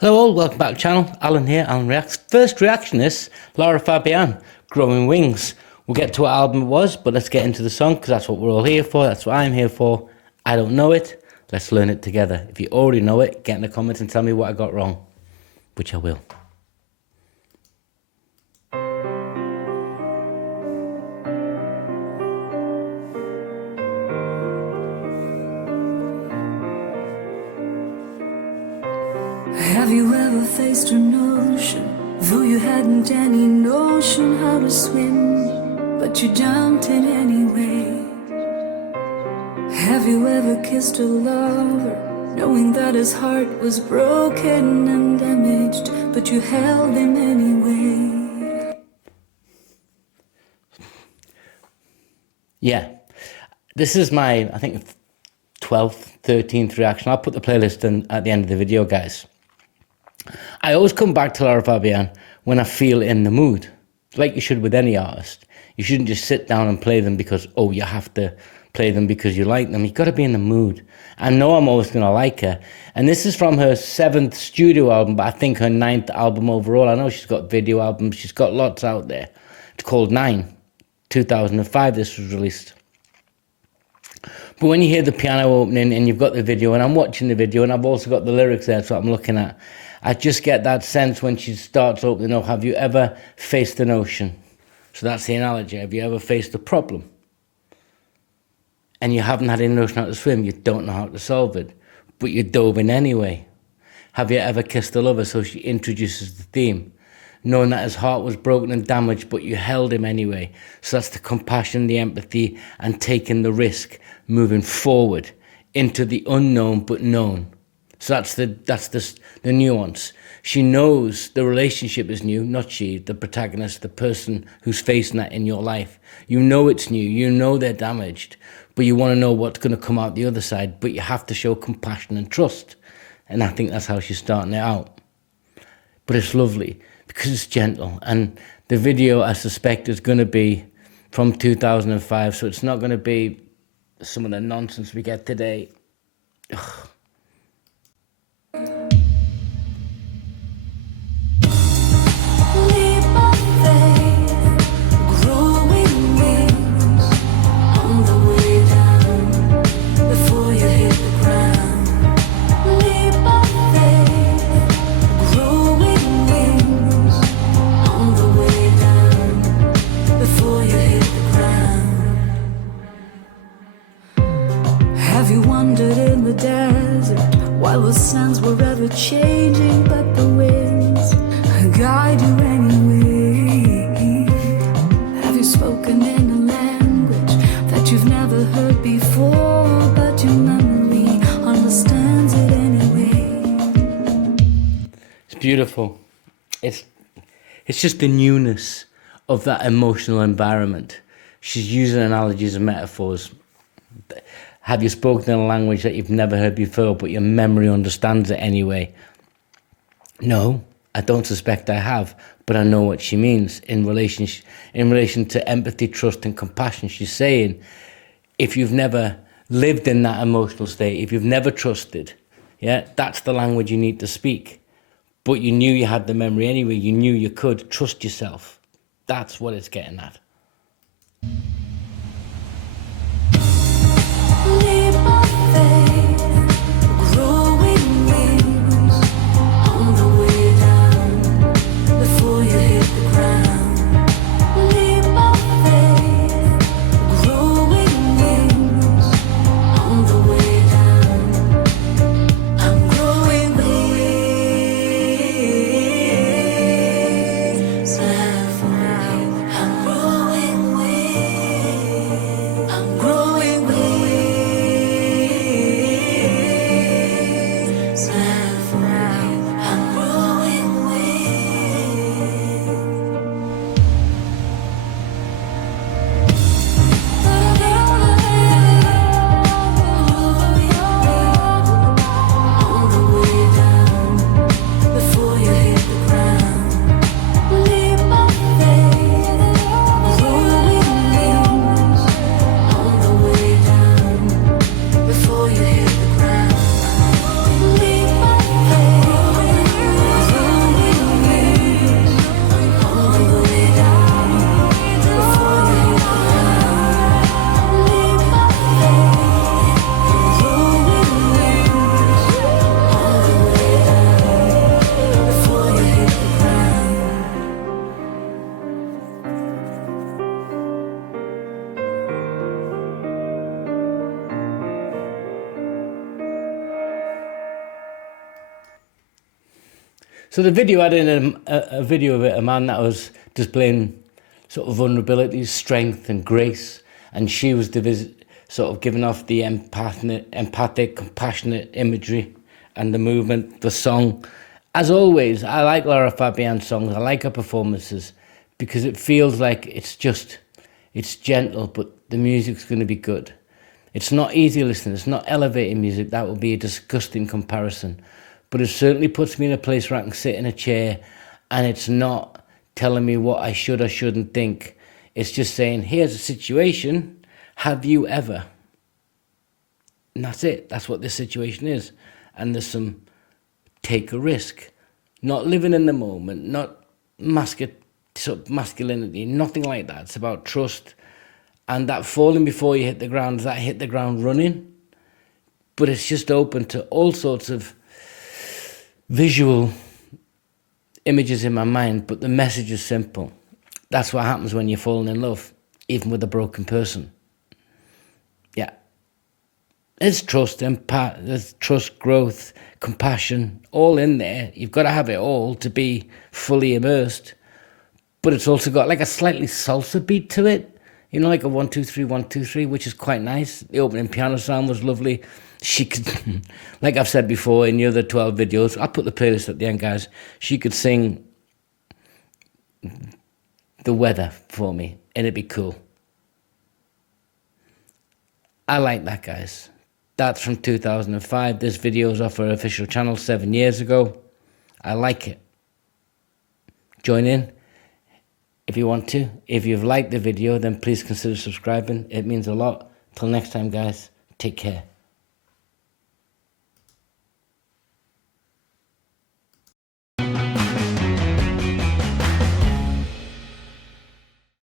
Hello all, welcome back to the channel. Alan here, Alan Reacts. First reaction is Lara Fabian, Growing Wings. We'll get to what album it was, but let's get into the song because that's what we're all here for. That's what I'm here for. I don't know it. Let's learn it together. If you already know it, get in the comments and tell me what I got wrong, which I will. Have you ever faced an ocean, though you hadn't any notion how to swim, but you jumped in anyway? Have you ever kissed a lover, knowing that his heart was broken and damaged, but you held him anyway? Yeah, this is my, I think, 12th, 13th reaction. I'll put the playlist in at the end of the video, guys. I always come back to Lara Fabian when I feel in the mood, like you should with any artist. You shouldn't just sit down and play them because, oh, you have to play them because you like them. You've got to be in the mood. I know I'm always going to like her. And this is from her 7th studio album, but I think her 9th album overall. I know she's got video albums. She's got lots out there. It's called 9. 2005 this was released. But when you hear the piano opening and you've got the video, and I'm watching the video, and I've also got the lyrics there, so I'm looking at, I just get that sense when she starts opening up, have you ever faced an ocean? So that's the analogy. Have you ever faced a problem? And you haven't had any notion how to swim, you don't know how to solve it, but you dove in anyway. Have you ever kissed a lover? So she introduces the theme. Knowing that his heart was broken and damaged, but you held him anyway. So that's the compassion, the empathy, and taking the risk, moving forward into the unknown but known. So that's the nuance. She knows the relationship is new, not she, the protagonist, the person who's facing that in your life. You know it's new, you know they're damaged, but you want to know what's going to come out the other side, but you have to show compassion and trust. And I think that's how she's starting it out. But it's lovely because it's gentle, and the video, I suspect, is going to be from 2005, so it's not going to be some of the nonsense we get today. Ugh. Have you wandered in the desert while the sands were ever changing, but the winds guide you anyway? Have you spoken in a language that you've never heard before, but your memory understands it anyway? It's beautiful. It's just the newness of that emotional environment. She's using analogies and metaphors. Have you spoken in a language that you've never heard before, but your memory understands it anyway? No, I don't suspect I have, but I know what she means in relation to empathy, trust, and compassion. She's saying, if you've never lived in that emotional state, if you've never trusted, yeah, that's the language you need to speak. But you knew you had the memory anyway. You knew you could trust yourself. That's what it's getting at. So the video had in a video of it, a man that was displaying sort of vulnerability, strength and grace. And she was sort of giving off the empathic, compassionate imagery and the movement, the song. As always, I like Lara Fabian's songs. I like her performances because it feels like it's gentle, but the music's going to be good. It's not easy listening. It's not elevating music. That would be a disgusting comparison. But it certainly puts me in a place where I can sit in a chair and it's not telling me what I should or shouldn't think. It's just saying, here's a situation. Have you ever? And that's it. That's what this situation is. And there's some take a risk. Not living in the moment, not masculinity, nothing like that. It's about trust. And that falling before you hit the ground, that hit the ground running. But it's just open to all sorts of visual images in my mind, but the message is simple. That's what happens when you're falling in love, even with a broken person. Yeah. There's trust, there's trust, growth, compassion, all in there. You've got to have it all to be fully immersed. But it's also got like a slightly salsa beat to it. You know, like a 1, 2, 3, 1, 2, 3, which is quite nice. The opening piano sound was lovely. She could, like I've said before in the other 12 videos, I'll put the playlist at the end, guys. She could sing the weather for me, and it'd be cool. I like that, guys. That's from 2005. This video's off our official channel 7 years ago. I like it. Join in if you want to. If you've liked the video, then please consider subscribing. It means a lot. Till next time, guys, take care.